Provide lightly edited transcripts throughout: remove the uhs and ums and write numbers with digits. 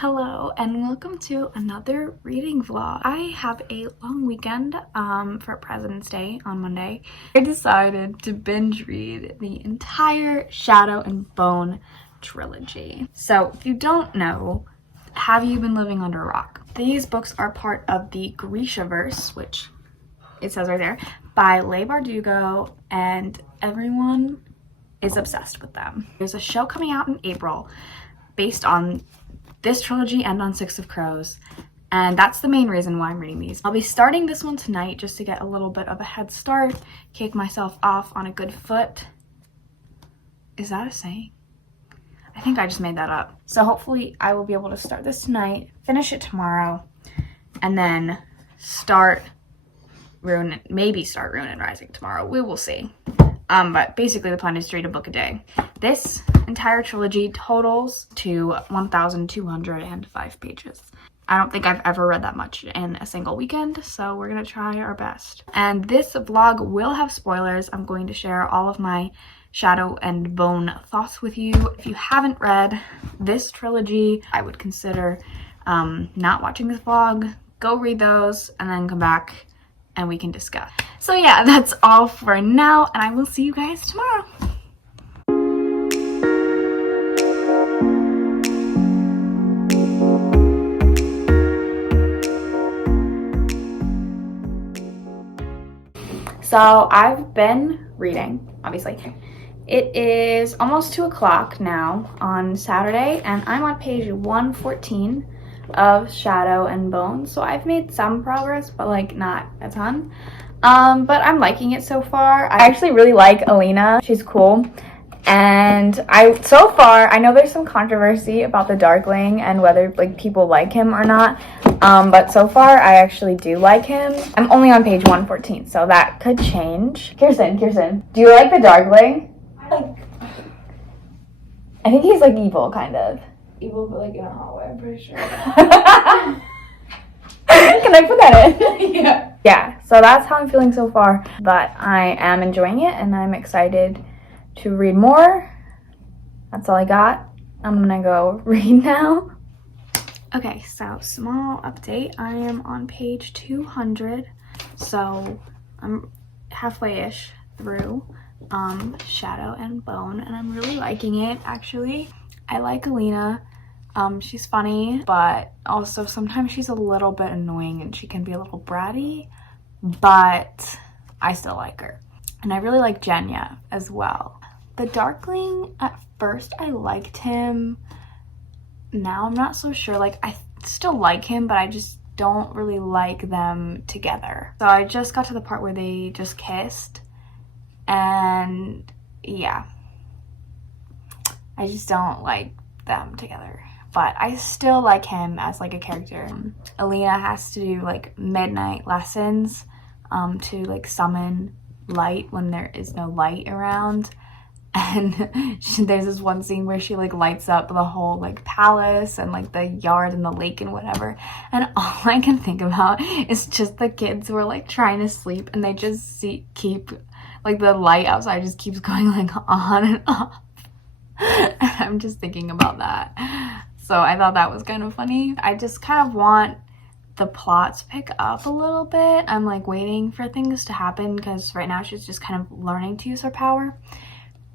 Hello and welcome to another reading vlog. I have a long weekend for President's Day on Monday. I decided to binge read the entire Shadow and Bone Trilogy. So if you don't know, have you been living under a rock? These books are part of the Grishaverse, which it says right there, by Leigh Bardugo, and everyone is obsessed with them. There's a show coming out in April based on this trilogy and on Six of Crows, and that's the main reason why I'm reading these. I'll be starting this one tonight just to get a little bit of a head start, kick myself off on a good foot. Is that a saying? I think I just made that up. So hopefully I will be able to start this tonight, finish it tomorrow, and then maybe start Ruin and Rising tomorrow. We will see. But basically the plan is to read a book a day. This entire trilogy totals to 1,205 pages. I don't think I've ever read that much in a single weekend, so we're gonna try our best. And this vlog will have spoilers. I'm going to share all of my Shadow and Bone thoughts with you. If you haven't read this trilogy, I would consider not watching this vlog. Go read those and then come back and we can discuss. So yeah, that's all for now, and I will see you guys tomorrow. So I've been reading, obviously. It is almost 2 o'clock now on Saturday, and I'm on page 114 of Shadow and Bone. So I've made some progress, but like not a ton. But I'm liking it so far. I actually really like Alina. She's cool. And so far, I know there's some controversy about the Darkling and whether like people like him or not. But so far, I actually do like him. I'm only on page 114, so that could change. Kirsten, do you like the Darkling? I think he's like evil, kind of. Evil, but like in a hot way, I'm pretty sure. Can I put that in? Yeah. Yeah, so that's how I'm feeling so far. But I am enjoying it, and I'm excited to read more. That's all I got. I'm gonna go read now. Okay, so small update. I am on page 200, so I'm halfway-ish through Shadow and Bone, and I'm really liking it, actually. I like Alina. She's funny, but also sometimes she's a little bit annoying and she can be a little bratty, but I still like her. And I really like Jenya as well. The Darkling, at first I liked him. Now I'm not so sure. Like, I still like him, but I just don't really like them together. So I just got to the part where they just kissed, and yeah, I just don't like them together. But I still like him as like a character. Alina has to do like midnight lessons to like summon light when there is no light around. And there's this one scene where she like lights up the whole like palace and like the yard and the lake and whatever. And all I can think about is just the kids who are like trying to sleep, and they just keep like the light outside just keeps going like on and off. I'm just thinking about that. So I thought that was kind of funny. I just kind of want the plot to pick up a little bit. I'm like waiting for things to happen because right now she's just kind of learning to use her power.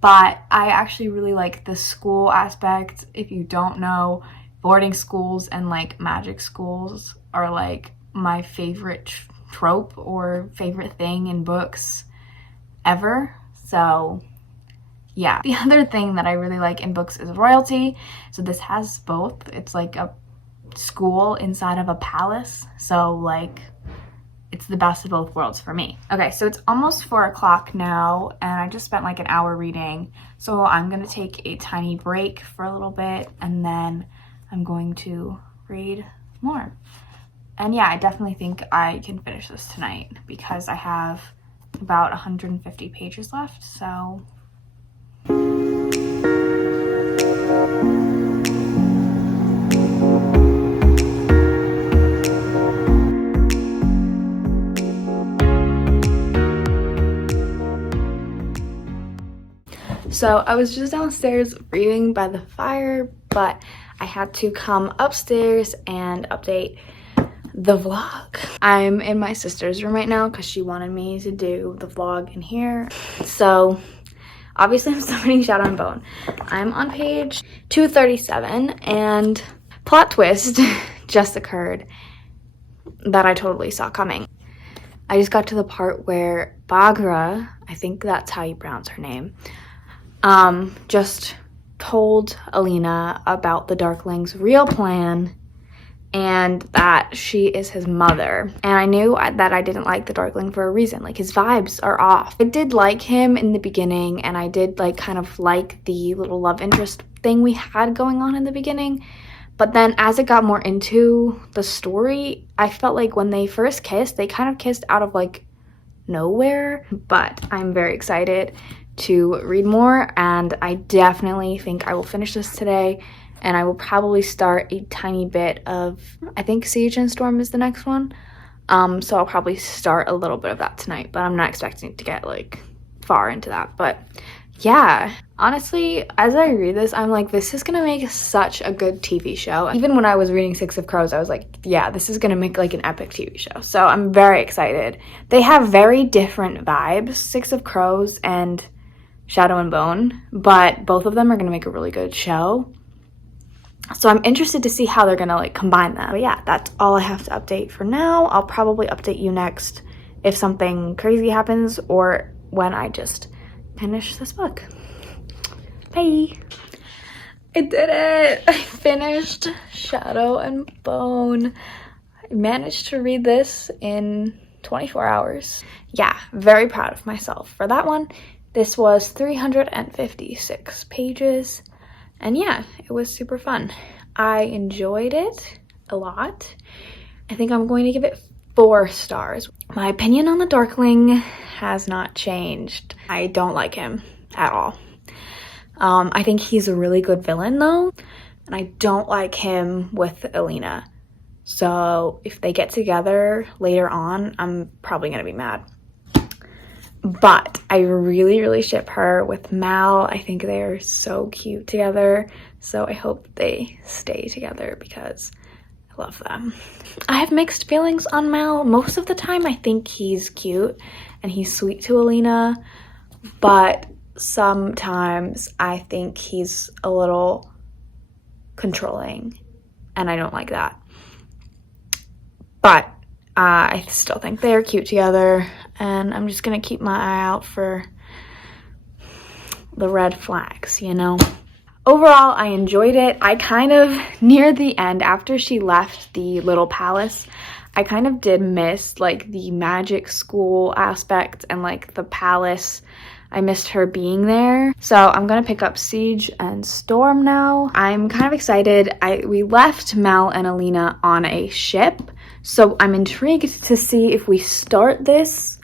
But I actually really like the school aspect. If you don't know, boarding schools and like magic schools are like my favorite trope or favorite thing in books ever. So yeah. The other thing that I really like in books is royalty. So this has both. It's like a school inside of a palace. So like it's the best of both worlds for me. Okay, so it's almost 4 o'clock now, and I just spent like an hour reading. So I'm gonna take a tiny break for a little bit, and then I'm going to read more. And yeah, I definitely think I can finish this tonight because I have about 150 pages left, so. So I was just downstairs reading by the fire, but I had to come upstairs and update the vlog. I'm in my sister's room right now because she wanted me to do the vlog in here. So obviously I'm still reading Shadow and Bone. I'm on page 237 and plot twist just occurred that I totally saw coming. I just got to the part where Baghra, I think that's how you pronounce her name, just told Alina about the Darkling's real plan and that she is his mother. And I knew that I didn't like the Darkling for a reason. Like, his vibes are off. I did like him in the beginning, and I did like kind of like the little love interest thing we had going on in the beginning. But then as it got more into the story, I felt like when they first kissed, they kind of kissed out of like nowhere. But I'm very excited to read more, and I definitely think I will finish this today. And I will probably start a tiny bit of, I think Siege and Storm is the next one. So I'll probably start a little bit of that tonight, but I'm not expecting to get like far into that. But yeah, honestly, as I read this, I'm like, this is gonna make such a good TV show. Even when I was reading Six of Crows, I was like, yeah, this is gonna make like an epic TV show. So I'm very excited. They have very different vibes, Six of Crows and Shadow and Bone, but both of them are gonna make a really good show. So I'm interested to see how they're gonna like combine them. But yeah, that's all I have to update for now. I'll probably update you next if something crazy happens or when I just finish this book. Bye. I did it. I finished Shadow and Bone. I managed to read this in 24 hours. Yeah, very proud of myself for that one. This was 356 pages. And yeah, it was super fun. I enjoyed it a lot. I think I'm going to give it 4 stars. My opinion on the Darkling has not changed. I don't like him at all. I think he's a really good villain though, and I don't like him with Alina. So if they get together later on, I'm probably gonna be mad. But I really, really ship her with Mal. I think they are so cute together. So I hope they stay together because I love them. I have mixed feelings on Mal. Most of the time I think he's cute and he's sweet to Alina. But sometimes I think he's a little controlling and I don't like that. But I still think they're cute together, and I'm just gonna keep my eye out for the red flags, you know? Overall, I enjoyed it. I kind of, near the end, after she left the little palace, I kind of did miss like the magic school aspect and like the palace. I missed her being there. So I'm gonna pick up Siege and Storm now. I'm kind of excited. We left Mal and Alina on a ship. So I'm intrigued to see if we start this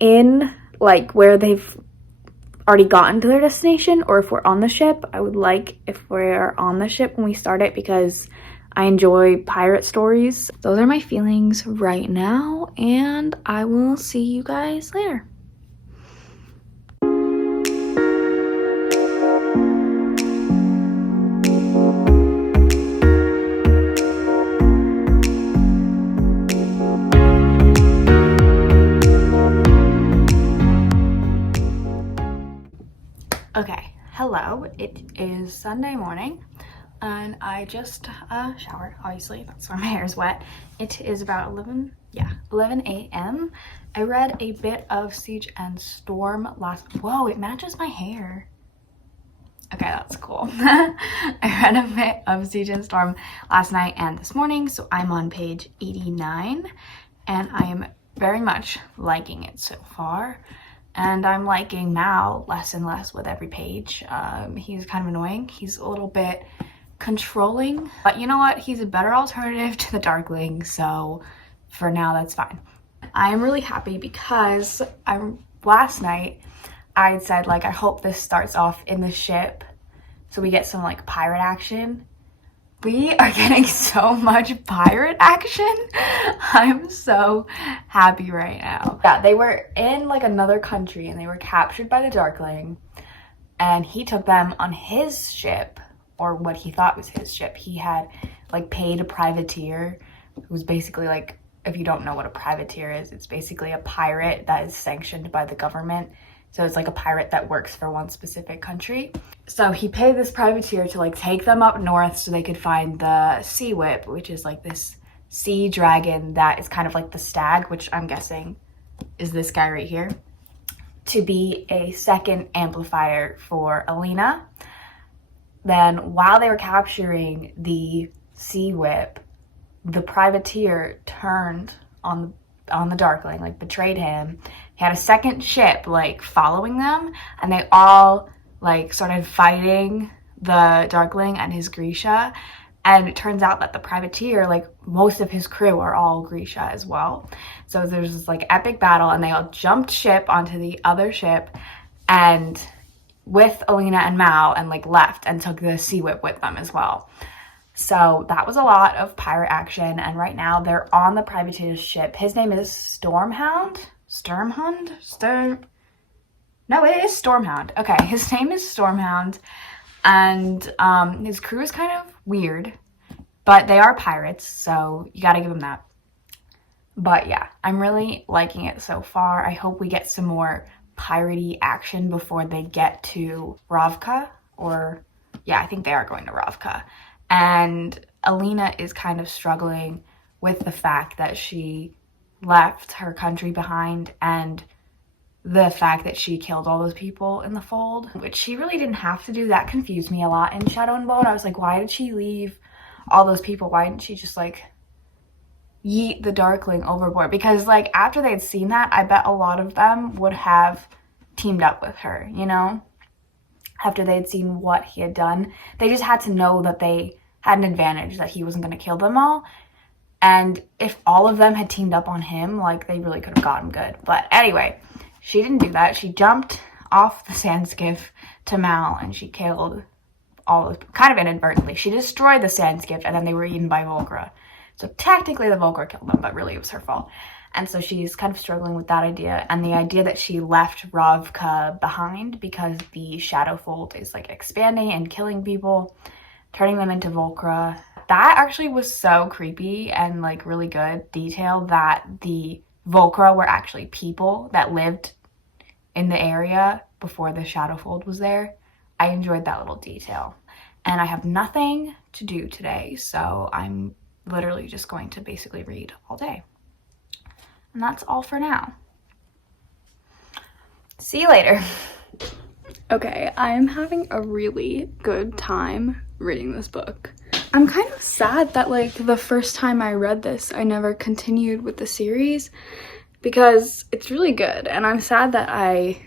in like where they've already gotten to their destination or if we're on the ship. I would like if we're on the ship when we start it because I enjoy pirate stories. Those are my feelings right now, and I will see you guys later. Okay, hello, it is Sunday morning and I just showered, obviously, that's why my hair is wet. It is about 11 a.m. I read a bit of Siege and Storm whoa, it matches my hair. Okay, that's cool. I read a bit of Siege and Storm last night and this morning, so I'm on page 89 and I am very much liking it so far. And I'm liking Mal less and less with every page. He's kind of annoying. He's a little bit controlling. But you know what? He's a better alternative to the Darkling. So for now, that's fine. I am really happy because last night I said, like, I hope this starts off in the ship so we get some, like, pirate action. We are getting so much pirate action. I'm so happy right now. Yeah, they were in like another country and they were captured by the Darkling and he took them on his ship or what he thought was his ship. He had like paid a privateer who's basically like, if you don't know what a privateer is, it's basically a pirate that is sanctioned by the government. So it's like a pirate that works for one specific country. So he paid this privateer to like take them up north so they could find the sea whip, which is like this sea dragon that is kind of like the stag, which I'm guessing is this guy right here, to be a second amplifier for Alina. Then while they were capturing the sea whip, the privateer turned on the Darkling, like betrayed him. He had a second ship like following them, and they all like started fighting the Darkling and his Grisha. And it turns out that the privateer, like most of his crew are all Grisha as well. So there's this like epic battle, and they all jumped ship onto the other ship and with Alina and Mal, and like left and took the sea whip with them as well. So that was a lot of pirate action, and right now they're on the privateer's ship. His name is Stormhound? No, it is Stormhound. Okay, his name is Stormhound, and his crew is kind of weird, but they are pirates, so you gotta give them that. But yeah, I'm really liking it so far. I hope we get some more piratey action before they get to Ravka, or yeah, I think they are going to Ravka. And Alina is kind of struggling with the fact that she left her country behind, and the fact that she killed all those people in the fold, which she really didn't have to do. That confused me a lot in Shadow and Bone. I was like, why did she leave all those people? Why didn't she just like yeet the Darkling overboard? Because like after they'd seen that, I bet a lot of them would have teamed up with her, you know? After they'd seen what he had done, they just had to know that they had an advantage, that he wasn't going to kill them all. And if all of them had teamed up on him, like they really could have gotten good. But anyway, she didn't do that. She jumped off the sand skiff to Mal, and she killed all of, kind of inadvertently. She destroyed the sand skiff, and then they were eaten by Volcra. So technically the Volcra killed them, but really it was her fault. And so she's kind of struggling with that idea, and the idea that she left Ravka behind because the Shadow Fold is like expanding and killing people, turning them into Volcra. That actually was so creepy and like really good detail, that the Volcra were actually people that lived in the area before the Shadow Fold was there. I enjoyed that little detail. And I have nothing to do today, so I'm literally just going to basically read all day. And that's all for now. See you later. Okay, I am having a really good time reading this book. I'm kind of sad that like the first time I read this, I never continued with the series, because it's really good, and I'm sad that I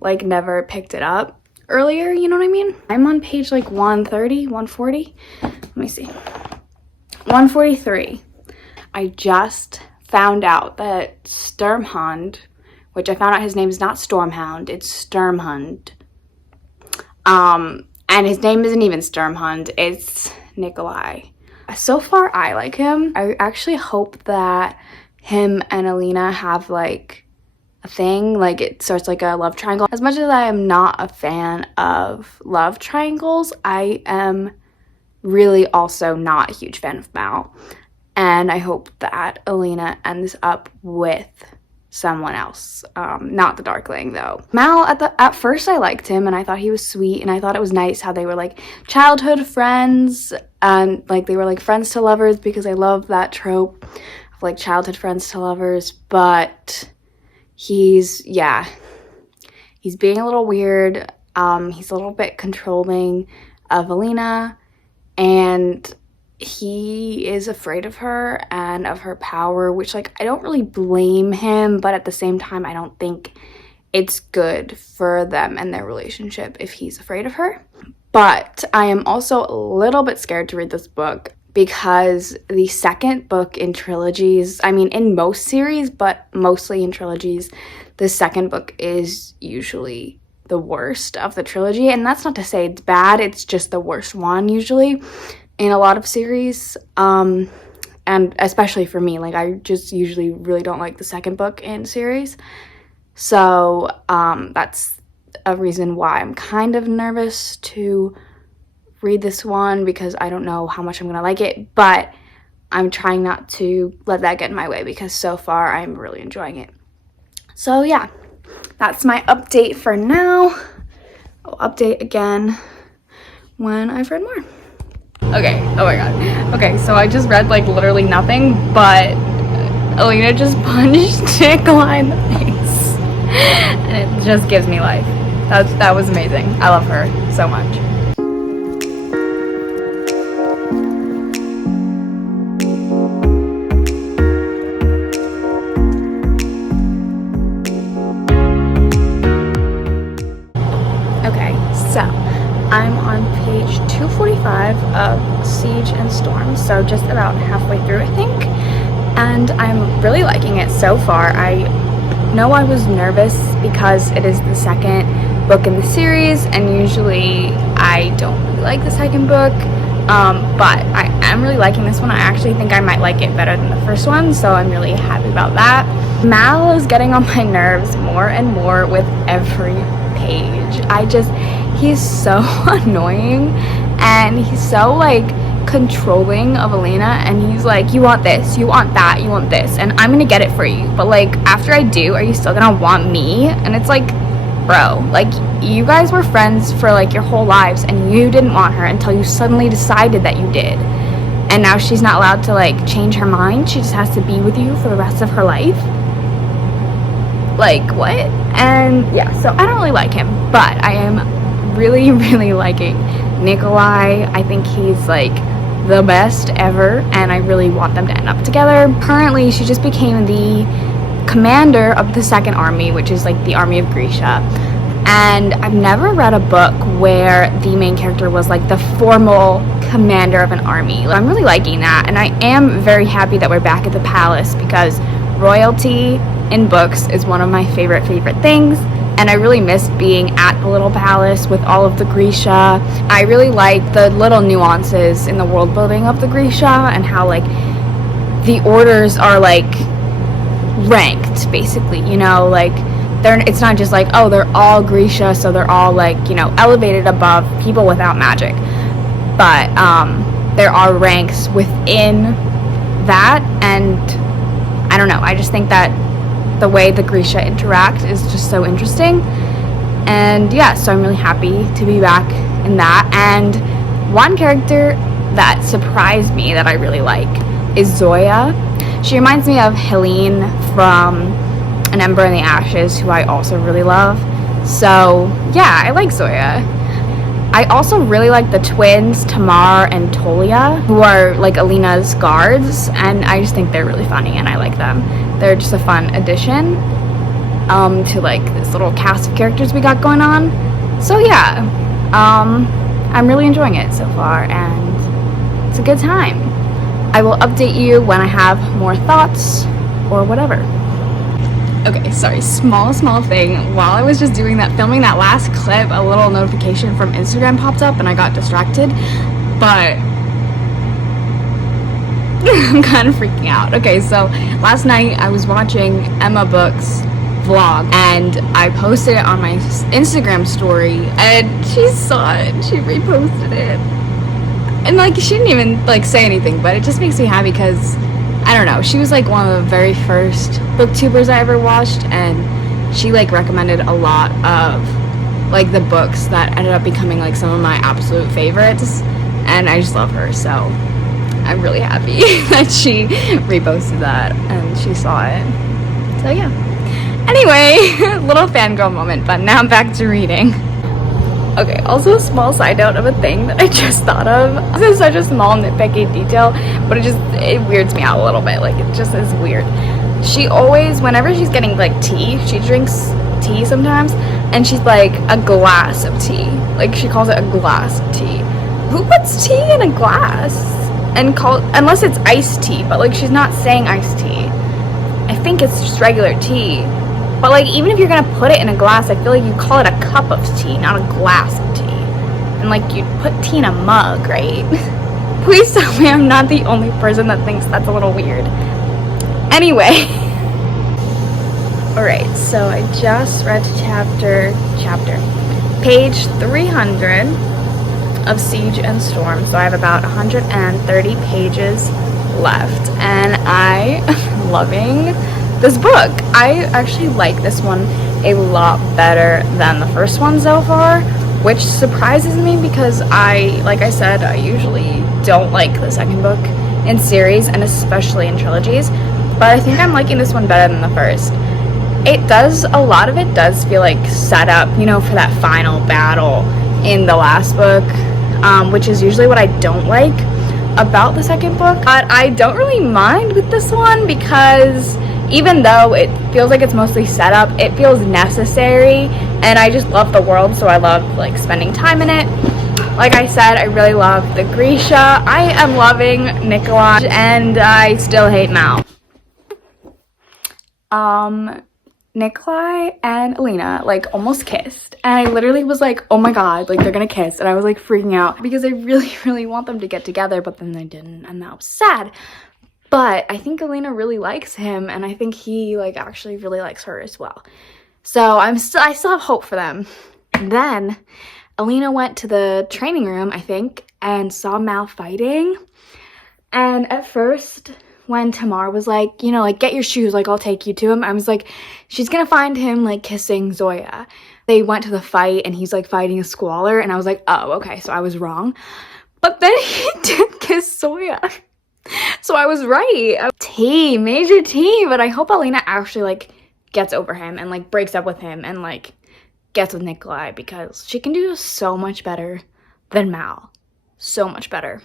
like never picked it up earlier, you know what I mean? I'm on page like 130, 140. Let me see. 143. I just found out that Sturmhund, which I found out his name is not Stormhound, it's Sturmhund. And his name isn't even Sturmhund, it's Nikolai. So far, I like him. I actually hope that him and Alina have like a thing, like it starts like a love triangle. As much as I am not a fan of love triangles, I am really also not a huge fan of Mal. And I hope that Alina ends up with someone else, not the Darkling though. Mal, at first I liked him, and I thought he was sweet, and I thought it was nice how they were like childhood friends, and like they were like friends to lovers, because I love that trope of like childhood friends to lovers. But he's being a little weird. He's a little bit controlling of Alina, and he is afraid of her and of her power, which like I don't really blame him, but at the same time I don't think it's good for them and their relationship if he's afraid of her. But I am also a little bit scared to read this book, because the second book in trilogies, I mean in most series, but mostly in trilogies, the second book is usually the worst of the trilogy. And that's not to say it's bad, it's just the worst one usually in a lot of series, and especially for me, like I just usually really don't like the second book in series. So that's a reason why I'm kind of nervous to read this one because I don't know how much I'm gonna like it, but I'm trying not to let that get in my way because so far I'm really enjoying it. So yeah, that's my update for now. I'll update again when I've read more. Okay, oh my god. Okay, so I just read like literally nothing, but Alina just punched Nikolai in the face. And it just gives me life. That was amazing. I love her so much. Okay, so I'm on page 245 of Siege and Storm, so just about halfway through, I think. And I'm really liking it so far. I know I was nervous because it is the second book in the series, and usually I don't really like the second book, but I am really liking this one. I actually think I might like it better than the first one, so I'm really happy about that. Mal is getting on my nerves more and more with every page. He's so annoying, and he's so like controlling of Alina, and he's like, you want this, you want that, you want this, and I'm gonna get it for you, but like after I do, are you still gonna want me? And it's like, bro, like you guys were friends for like your whole lives and you didn't want her until you suddenly decided that you did, and now she's not allowed to like change her mind. She just has to be with you for the rest of her life. Like what? And yeah, so I don't really like him, but I am really liking Nikolai. I think he's like the best ever, and I really want them to end up together. Currently, she just became the commander of the second army, which is like the army of Grisha. And I've never read a book where the main character was like the formal commander of an army. I'm really liking that, and I am very happy that we're back at the palace because royalty in books is one of my favorite things. And I really missed being at the little palace with all of the Grisha. I really like the little nuances in the world building of the Grisha and how like the orders are like ranked, basically, you know, like it's not just like, oh, they're all Grisha, so they're all like, you know, elevated above people without magic. But there are ranks within that, and I don't know, I just think that the way the Grisha interact is just so interesting. And yeah, so I'm really happy to be back in that. And one character that surprised me that I really like is Zoya. She reminds me of Helene from An Ember in the Ashes, who I also really love. So yeah, I like Zoya. I also really like the twins, Tamar and Tolia, who are like Alina's guards, and I just think they're really funny and I like them. They're just a fun addition to like this little cast of characters we got going on. So yeah, I'm really enjoying it so far, and it's a good time. I will update you when I have more thoughts or whatever. Okay, sorry, small thing. While I was just doing that, filming that last clip, a little notification from Instagram popped up and I got distracted, but I'm kind of freaking out. Okay, so last night I was watching Emma Book's vlog and I posted it on my Instagram story, and she saw it, she reposted it, and like she didn't even like say anything, but it just makes me happy because I don't know, she was like one of the very first booktubers I ever watched, and she like recommended a lot of like the books that ended up becoming like some of my absolute favorites, and I just love her, so I'm really happy that she reposted that and she saw it. So yeah. Anyway, little fangirl moment, but now I'm back to reading. Okay, also a small side note of a thing that I just thought of. This is such a small nitpicky detail, but it weirds me out a little bit. Like, it just is weird. She always, whenever she's getting like tea, she drinks tea sometimes, and she's like, a glass of tea. Like, she calls it a glass of tea. Who puts tea in a glass? And unless it's iced tea, but like she's not saying iced tea. I think it's just regular tea. But like, even if you're gonna put it in a glass, I feel like you call it a cup of tea, not a glass of tea. And like, you put tea in a mug, right? Please tell me I'm not the only person that thinks that's a little weird. Anyway. Alright, so I just read chapter, page 300. of Siege and Storm, so I have about 130 pages left, and I am loving this book. I actually like this one a lot better than the first one so far, which surprises me because like I said, I usually don't like the second book in series, and especially in trilogies, but I think I'm liking this one better than the first. A lot of it does feel like set up, for that final battle in the last book, which is usually what I don't like about the second book. But I don't really mind with this one because even though it feels like it's mostly set up, it feels necessary, and I just love the world, so I love like spending time in it. Like I said, I really love the Grisha. I am loving Nikolai, and I still hate Mal. Nikolai and Alina like almost kissed, and I literally was like, oh my god, like they're gonna kiss, and I was like freaking out because I really want them to get together, but then they didn't, and that was sad. But I think Alina really likes him, and I think he like actually really likes her as well, so I still have hope for them. And then Alina went to the training room, I think, and saw Mal fighting, and at first when Tamar was like, like, get your shoes, like, I'll take you to him, I was like, she's gonna find him, like, kissing Zoya. They went to the fight, and he's, like, fighting a squaller, and I was like, oh, okay, so I was wrong. But then he did kiss Zoya. So I was right. Major T, but I hope Alina actually, like, gets over him and, like, breaks up with him and, like, gets with Nikolai, because she can do so much better than Mal. So much better.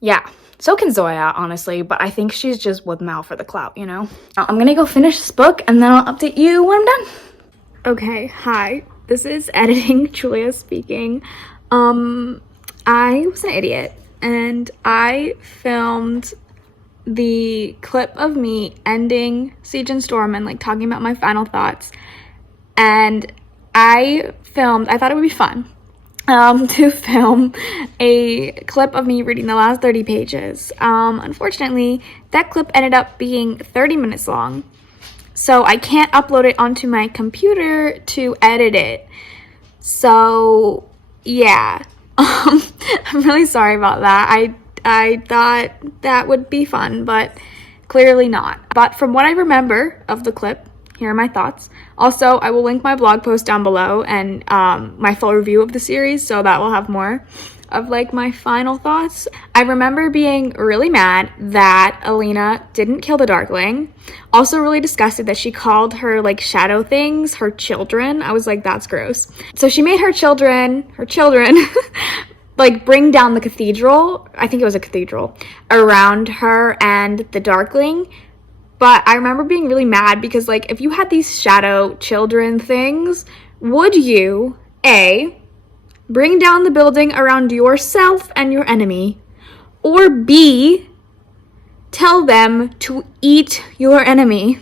Yeah. So can Zoya, honestly, but I think she's just with Mal for the clout, I'm gonna go finish this book, and then I'll update you when I'm done. Okay, hi. This is editing Julia speaking. I was an idiot, and I filmed the clip of me ending Siege and Storm and, like, talking about my final thoughts, and I thought it would be fun to film a clip of me reading the last 30 pages. Unfortunately, that clip ended up being 30 minutes long, so I can't upload it onto my computer to edit it. So, yeah. I'm really sorry about that. I thought that would be fun, but clearly not. But from what I remember of the clip, here are my thoughts. Also, I will link my blog post down below and my full review of the series, so that will have more of, like, my final thoughts. I remember being really mad that Alina didn't kill the Darkling. Also really disgusted that she called her, like, shadow things her children. I was like, that's gross. So she made her children, like, bring down the cathedral, I think it was a cathedral, around her and the Darkling. But I remember being really mad because, like, if you had these shadow children things, would you, A, bring down the building around yourself and your enemy, or B, tell them to eat your enemy?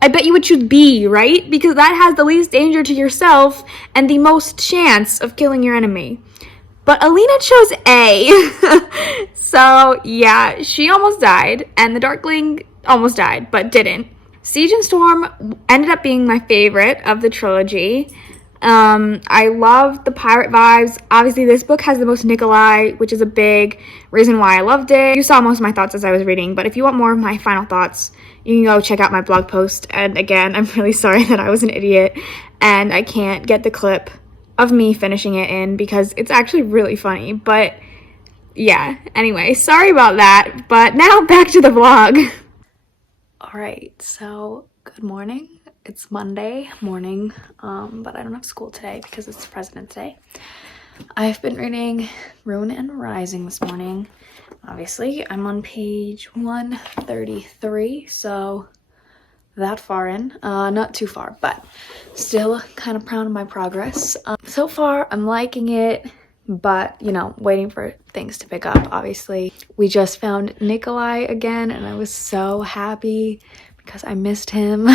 I bet you would choose B, right? Because that has the least danger to yourself and the most chance of killing your enemy. But Alina chose A. So, yeah, she almost died, and the Darkling almost died, but didn't. Siege and Storm ended up being my favorite of the trilogy. I love the pirate vibes. Obviously, this book has the most Nikolai, which is a big reason why I loved it. You saw most of my thoughts as I was reading, but if you want more of my final thoughts, you can go check out my blog post. And again, I'm really sorry that I was an idiot and I can't get the clip of me finishing it in because it's actually really funny. But yeah, anyway, sorry about that. But now back to the vlog. Alright, so good morning. It's Monday morning, but I don't have school today because it's President's Day. I've been reading Ruin and Rising this morning. Obviously, I'm on page 133, so that far in. Not too far, but still kind of proud of my progress. So far, I'm liking it, but, waiting for things to pick up, obviously. We just found Nikolai again, and I was so happy because I missed him.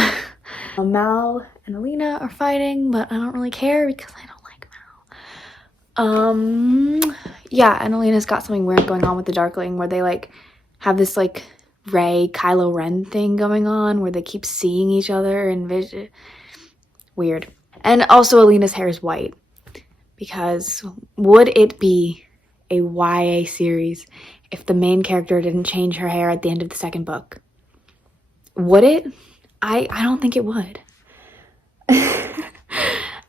Mal and Alina are fighting, but I don't really care because I don't like Mal. Yeah, and Alina's got something weird going on with the Darkling where they, like, have this, like, Kylo Ren thing going on where they keep seeing each other and weird. And also Alina's hair is white. because would it be a YA series if the main character didn't change her hair at the end of the second book? Would it? I don't think it would.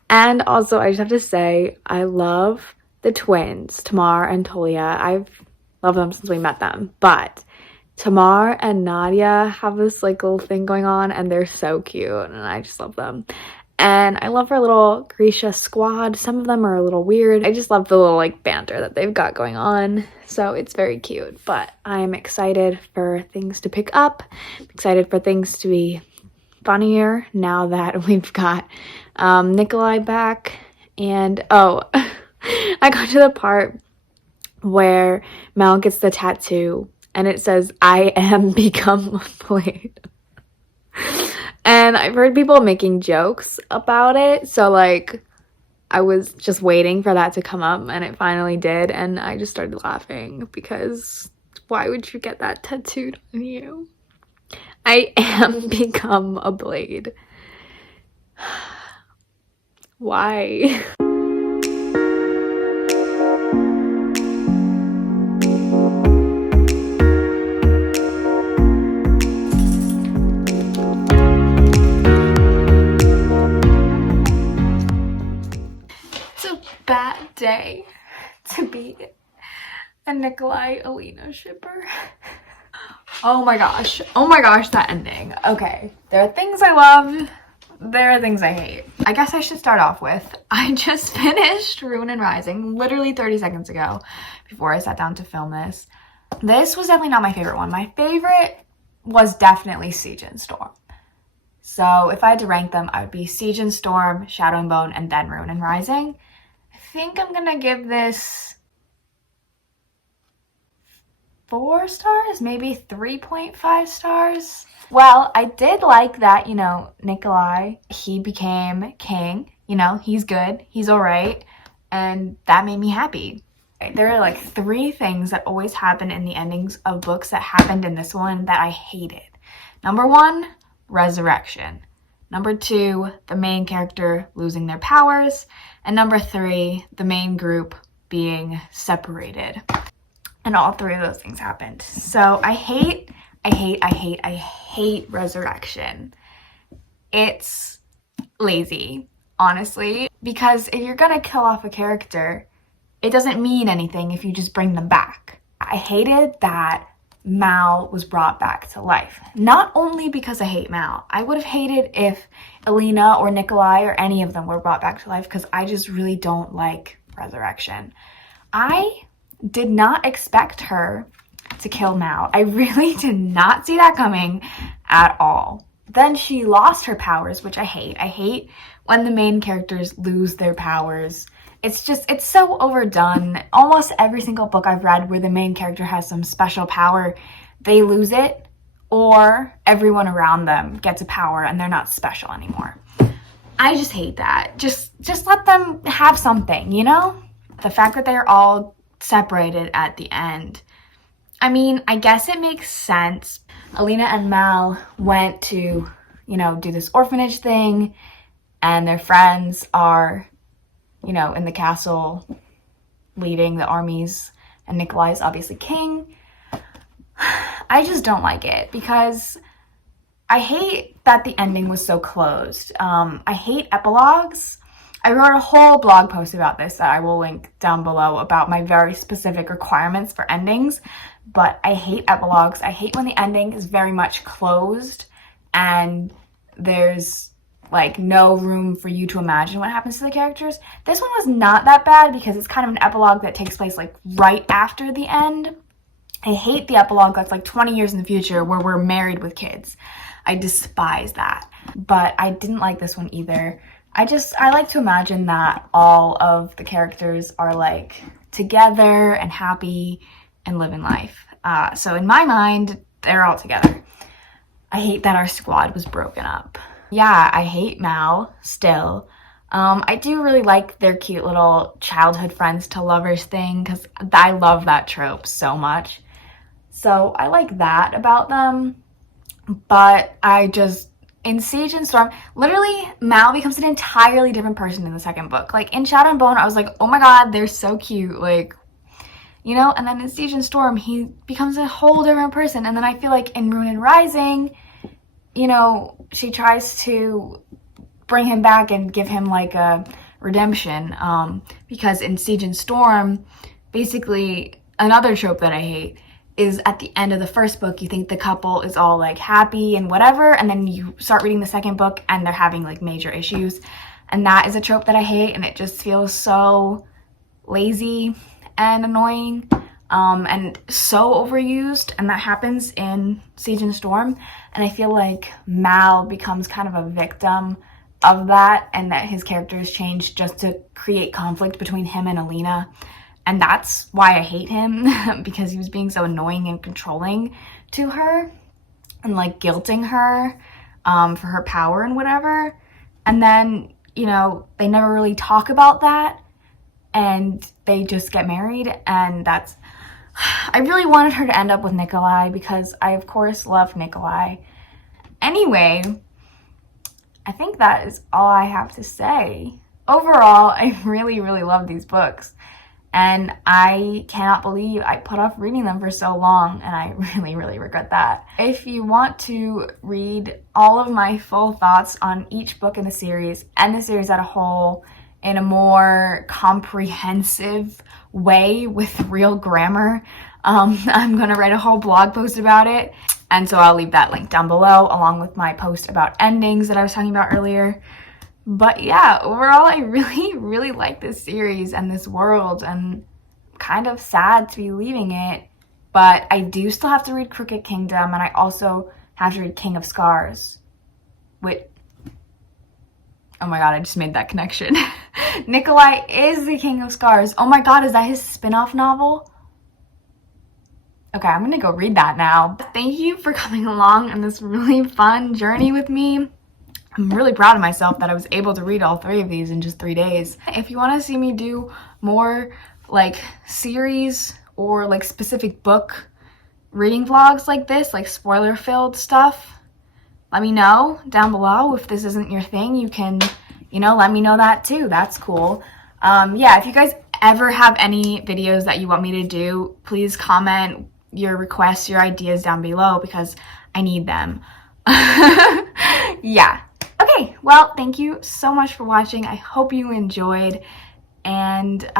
And also, I just have to say, I love the twins, Tamar and Tolia. I've loved them since we met them, but Tamar and Nadia have this like little thing going on, and they're so cute, and I just love them. And I love our little Grisha squad. Some of them are a little weird. I just love the little like banter that they've got going on. So it's very cute. But I'm excited for things to pick up. I'm excited for things to be funnier now that we've got Nikolai back. And oh, I got to the part where Mal gets the tattoo and it says, "I am become a blade." And I've heard people making jokes about it, so like I was just waiting for that to come up, and it finally did, and I just started laughing because why would you get that tattooed on you? I am become a blade. Why? Bad day to be a Nikolai Alina shipper. Oh my gosh, that ending. Okay, there are things I love, there are things I hate. I guess I should start off with, I just finished Ruin and Rising literally 30 seconds ago before I sat down to film this. This was definitely not my favorite one. My favorite was definitely Siege and Storm. So if I had to rank them, I would be Siege and Storm, Shadow and Bone, and then Ruin and Rising. I think I'm gonna give this 4 stars, maybe 3.5 stars. Well, I did like that, Nikolai, he became king. He's good, he's all right, and that made me happy. There are like 3 things that always happen in the endings of books that happened in this one that I hated. Number 1, resurrection. Number 2, the main character losing their powers. And number 3, the main group being separated. And all 3 of those things happened. So I hate resurrection. It's lazy, honestly. Because if you're gonna kill off a character, it doesn't mean anything if you just bring them back. I hated that Mal was brought back to life. Not only because I hate Mal, I would have hated if Alina or Nikolai or any of them were brought back to life because I just really don't like resurrection. I did not expect her to kill Mal. I really did not see that coming at all. Then she lost her powers, which I hate. I hate when the main characters lose their powers. It's so overdone. Almost every single book I've read where the main character has some special power, they lose it, or everyone around them gets a power and they're not special anymore. I just hate that. Just let them have something, The fact that they're all separated at the end. I mean, I guess it makes sense. Alina and Mal went to, do this orphanage thing, and their friends are in the castle leading the armies, and Nikolai is obviously king. I just don't like it because I hate that the ending was so closed. I hate epilogues. I wrote a whole blog post about this that I will link down below about my very specific requirements for endings, but I hate epilogues. I hate when the ending is very much closed and there's like no room for you to imagine what happens to the characters. This one was not that bad because it's kind of an epilogue that takes place like right after the end. I hate the epilogue that's like 20 years in the future where we're married with kids. I despise that. But I didn't like this one either. I like to imagine that all of the characters are like together and happy and living life. So in my mind, they're all together. I hate that our squad was broken up. Yeah, I hate Mal still. I do really like their cute little childhood friends to lovers thing because I love that trope so much. So I like that about them, but in Siege and Storm, literally Mal becomes an entirely different person in the second book. Like in Shadow and Bone, I was like, oh my god, they're so cute, like, you know. And then in Siege and Storm, he becomes a whole different person. And then I feel like in Moon and Rising, you know, she tries to bring him back and give him like a redemption, because in Siege and Storm, basically another trope that I hate is at the end of the first book, you think the couple is all like happy and whatever, and then you start reading the second book and they're having like major issues. And that is a trope that I hate, and it just feels so lazy and annoying, and so overused. And that happens in Siege and Storm, and I feel like Mal becomes kind of a victim of that, and that his character is changed just to create conflict between him and Alina. And that's why I hate him, because he was being so annoying and controlling to her and like guilting her for her power and whatever. And then, you know, they never really talk about that, and they just get married. And that's, I really wanted her to end up with Nikolai, because I of course love Nikolai. Anyway, I think that is all I have to say. Overall, I really, really love these books. And I cannot believe I put off reading them for so long, and I really, really regret that. If you want to read all of my full thoughts on each book in the series and the series as a whole in a more comprehensive way with real grammar, I'm going to write a whole blog post about it. And so I'll leave that link down below, along with my post about endings that I was talking about earlier. But yeah, overall, I really, really like this series and this world, and kind of sad to be leaving it. But I do still have to read Crooked Kingdom, and I also have to read King of Scars. Which, oh my god, I just made that connection. Nikolai is the King of Scars. Oh my god, is that his spin-off novel? Okay, I'm gonna go read that now. Thank you for coming along on this really fun journey with me. I'm really proud of myself that I was able to read all 3 of these in just 3 days. If you want to see me do more like series or like specific book reading vlogs like this, like spoiler-filled stuff, let me know down below. If this isn't your thing, you can, you know, let me know that too. That's cool. Yeah, if you guys ever have any videos that you want me to do, please comment your requests, your ideas down below, because I need them. Yeah. Okay, well, thank you so much for watching. I hope you enjoyed. And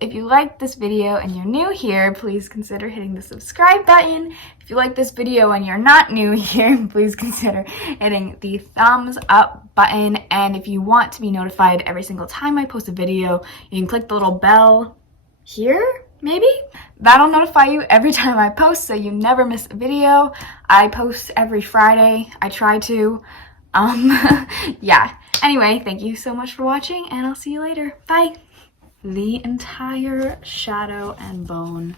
if you liked this video and you're new here, please consider hitting the subscribe button. If you like this video and you're not new here, please consider hitting the thumbs up button. And if you want to be notified every single time I post a video, you can click the little bell here, maybe? That'll notify you every time I post, so you never miss a video. I post every Friday. I try to. Yeah. Anyway, thank you so much for watching, and I'll see you later. Bye. The entire Shadow and Bone